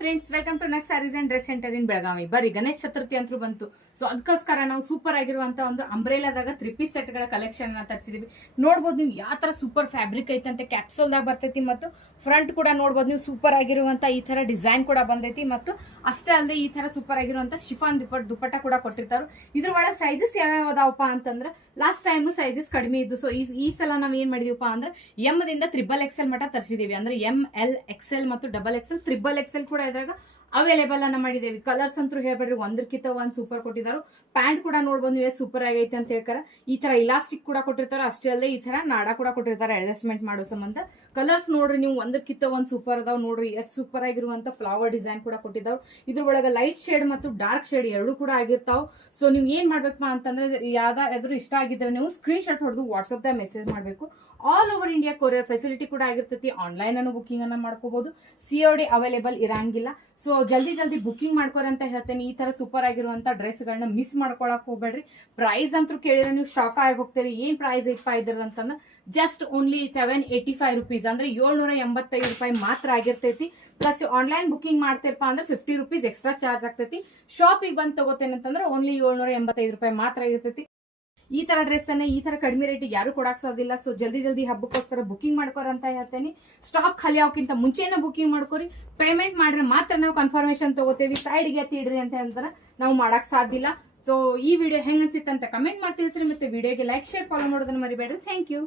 Friends, welcome to next sarees and dress centre in Belagavi. ಬರೀ ಗಣೇಶ ಚತುರ್ಥಿ ಅಂತೂ ಬಂತು. ಸೊ ಅದಕ್ಕೋಸ್ಕರ ನಾವು ಸೂಪರ್ ಆಗಿರುವಂತ ಒಂದು ಅಂಬ್ರೇಲಾದಾಗ 3 ಪೀಸ್ ಸೆಟ್ ಗಳ ಕಲೆಕ್ಷನ್ ಅನ್ನ ತರಿಸಿದೀವಿ. ನೋಡ್ಬೋದು ನೀವು ಯಾವ ತರ ಸೂಪರ್ ಫ್ಯಾಬ್ರಿಕ್ ಐತಂತೆ, ಕ್ಯಾಪ್ಸೂಲ್ ದಾಗ ಬರ್ತೈತಿ ಮತ್ತು ಫ್ರಂಟ್ ಕೂಡ ನೋಡ್ಬೋದು ನೀವು ಸೂಪರ್ ಆಗಿರುವಂತ ಈ ತರ ಡಿಸೈನ್ ಕೂಡ ಬಂದೈತಿ. ಮತ್ತು ಅಷ್ಟೇ ಅಲ್ಲದೆ ಈ ತರ ಸೂಪರ್ ಆಗಿರುವಂತ ಶಿಫಾನ್ ದುಪಟ್ಟ ಕೂಡ ಕೊಟ್ಟಿರ್ತಾರ. ಇದ್ರ ಒಳಗೆ ಸೈಜಸ್ ಯಾವ್ಯಾವ ಅದಾವಪ್ಪ ಅಂತಂದ್ರೆ ಲಾಸ್ಟ್ ಟೈಮ್ ಸೈಜಸ್ ಕಡಿಮೆ ಇದ್ದು. ಸೊ ಈ ಸಲ ನಾವ್ ಏನ್ ಮಾಡಿದೀವಪ್ಪ ಅಂದ್ರೆ ಎಂ ದಿಂದ XXL ಮಟ್ಟ ತರಿಸಿದೀವಿ. ಅಂದ್ರೆ ML XL ಮತ್ತು XXL XXL ಕೂಡ ಇದ್ರಾಗ ಅವೈಲೇಬಲ್ ಅನ್ನ ಮಾಡಿದೇವಿ. ಕಲರ್ಸ್ ಅಂತೂ ಹೇಳ್ಬೇಡ್ರಿ, ಒಂದಕ್ಕಿಂತ ಒಂದ್ ಸೂಪರ್ ಕೊಟ್ಟಿದ್ದಾರೆ. ಪ್ಯಾಂಟ್ ಕೂಡ ನೋಡ್ಬೋದು ನೀವು ಸೂಪರ್ ಆಗೈತೆ ಅಂತ ಹೇಳ್ತಾರೆ. ಈ ತರ ಇಲಾಸ್ಟಿಕ್ ಕೂಡ ಕೊಟ್ಟಿರ್ತಾರೆ. ಅಷ್ಟೇ ಅಲ್ಲದೆ ಈ ತರ ನಾಡ ಕೂಡ ಕೊಟ್ಟಿರ್ತಾರೆ ಅಡ್ಜಸ್ಟ್ಮೆಂಟ್ ಮಾಡೋ ಸಂಬಂಧ. ಕಲರ್ಸ್ ನೋಡ್ರಿ ನೀವು ಒಂದಕ್ಕಿಂತ ಒಂದ್ ಸೂಪರ್ ಅದಾವ್ ನೋಡ್ರಿ. ಸೂಪರ್ ಆಗಿರುವಂತ ಫ್ಲವರ್ ಡಿಸೈನ್ ಕೂಡ ಕೊಟ್ಟಿದ್ದಾವ್. ಇದ್ರ ಒಳಗ ಲೈಟ್ ಶೇಡ್ ಮತ್ತು ಡಾರ್ಕ್ ಶೇಡ್ ಎರಡು ಕೂಡ ಆಗಿರ್ತಾವ್. ಸೊ ನೀವು ಏನ್ ಮಾಡ್ಬೇಕಪ್ಪ ಅಂತಂದ್ರೆ ಯಾವ್ದಾದ್ರು ಇಷ್ಟ ಆಗಿದ್ರೆ ನೀವು ಸ್ಕ್ರೀನ್ ಶಾಟ್ ಹೊಡೆದು ವಾಟ್ಸ್ಆಪ್ ದಾಗ ಮೆಸೇಜ್ ಮಾಡ್ಬೇಕು. All over India courier facility ಕೂಡ ಆಗಿರ್ತೈತಿ. ಆನ್ಲೈನ್ ಅನ್ನು ಬುಕಿಂಗ್ ಅನ್ನ ಮಾಡ್ಕೋಬಹುದು. COD ಅವೈಲೇಬಲ್ ಇರಂಗಿಲ್ಲ. ಸೊ ಜಲ್ದಿ ಬುಕಿಂಗ್ ಮಾಡ್ಕೋರಿ ಅಂತ ಹೇಳ್ತೇನೆ. ಈ ತರ ಸೂಪರ್ ಆಗಿರುವಂತ ಡ್ರೆಸ್ ಗಳನ್ನ ಮಿಸ್ ಮಾಡ್ಕೊಳಕ್ ಹೋಗ್ಬೇಡ್ರಿ. ಪ್ರೈಸ್ ಅಂತೂ ಕೇಳಿದ್ರೆ ನೀವು ಶಾಕ್ ಆಗಿ ಹೋಗ್ತೀರಿ. ಏನ್ ಪ್ರೈಸ್ ಇಪ್ಪ ಇದ್ರಂತಂದ್ರೆ ಜಸ್ಟ್ ಓನ್ಲಿ 785 ರುಪೀಸ್, ಅಂದ್ರೆ 785 ರೂಪಾಯಿ ಮಾತ್ರ ಆಗಿರ್ತೈತಿ. ಪ್ಲಸ್ ಆನ್ಲೈನ್ ಬುಕಿಂಗ್ ಮಾಡ್ತಿರಪ್ಪ ಅಂದ್ರೆ 50 ರುಪೀಸ್ ಎಕ್ಸ್ಟ್ರಾ ಚಾರ್ಜ್ ಆಗ್ತೈತಿ. ಶಾಪಿಗೆ ಬಂದು ತಗೋತೇನಂತಂದ್ರೆ ಓನ್ಲಿ 785 ರೂಪಾಯಿ ಮಾತ್ರ ಆಗಿರ್ತೈತಿ. ಈ ತರ ಡ್ರೆಸ್ ಅನ್ನ ಈ ತರ ಕಡಿಮೆ ರೇಟಿಗೆ ಯಾರು ಕೊಡಕ್ ಸಾಧ್ಯಲ್ಲ. ಸೊ ಜಲ್ದಿ ಹಬ್ಬಕ್ಕೋಸ್ಕರ ಬುಕಿಂಗ್ ಮಾಡ್ಕೋರ ಅಂತ ಹೇಳ್ತೇನೆ. ಸ್ಟಾಕ್ ಖಾಲಿ ಆಗೋಕ್ಕಿಂತ ಮುಂಚೆನೇ ಬುಕಿಂಗ್ ಮಾಡ್ಕೋರಿ. ಪೇಮೆಂಟ್ ಮಾಡ್ರೆ ಮಾತ್ರ ನಾವು ಕನ್ಫರ್ಮೇಶನ್ ತಗೋತೇವಿ. ಸೈಡ್ಗೆ ಎತ್ತಿಡ್ರಿ ಅಂತ ಹೇಳ್ತಾರೆ, ನಾವು ಮಾಡಕ್ ಸಾಧ್ಯ ಇಲ್ಲ. ಸೊ ಈ ವಿಡಿಯೋ ಹೆಂಗ್ ಅನ್ಸಿತ್ತು ಅಂತ ಕಮೆಂಟ್ ಮಾಡಿ ತಿಳಿಸ್ರಿ. ಮತ್ತೆ ವಿಡಿಯೋಗೆ ಲೈಕ್, ಶೇರ್, ಫಾಲೋ ಮಾಡೋದನ್ನ ಮರಿಬೇಡ್ರಿ. Thank you.